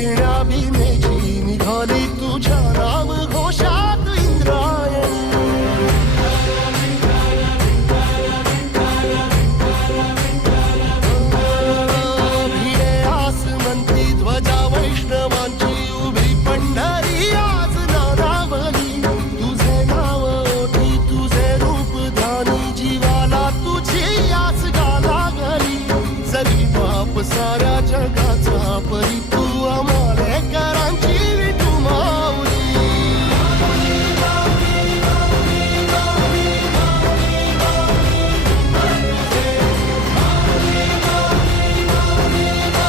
घेण्या भीमेची निघाली तुझ्या नाम घोषात इंद्रायणी. भिडे आसमंती ध्वजा वैष्णवांची उभी पंढरी आज नानावली. तुझे नाव ओठी तुझे रूप ध्यानी जीवाला तुझी आस गा लागली. जरी बाप साऱ्या जगाचा परिपूर्ण